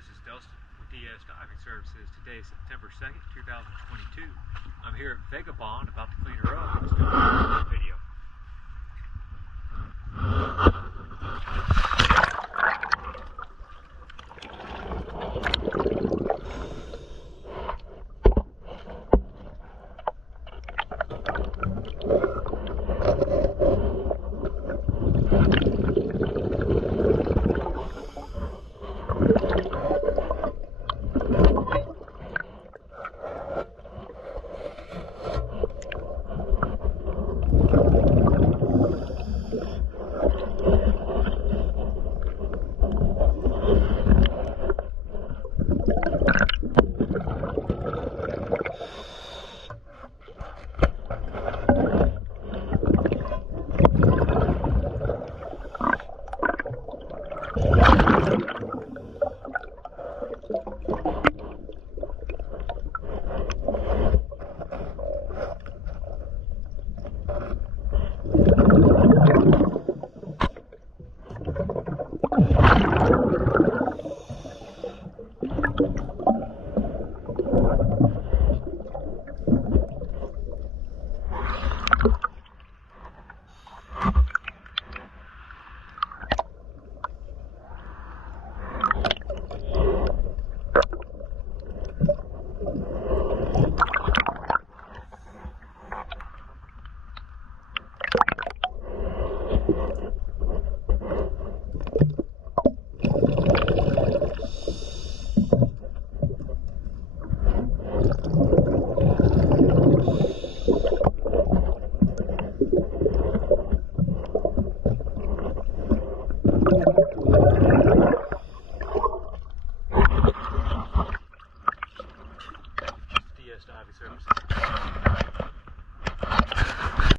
This is Dustin with DS Diving Services. Today is September 2nd, 2022. I'm here at Vagabond about to clean her up. Let's do a video. DS Diving Services.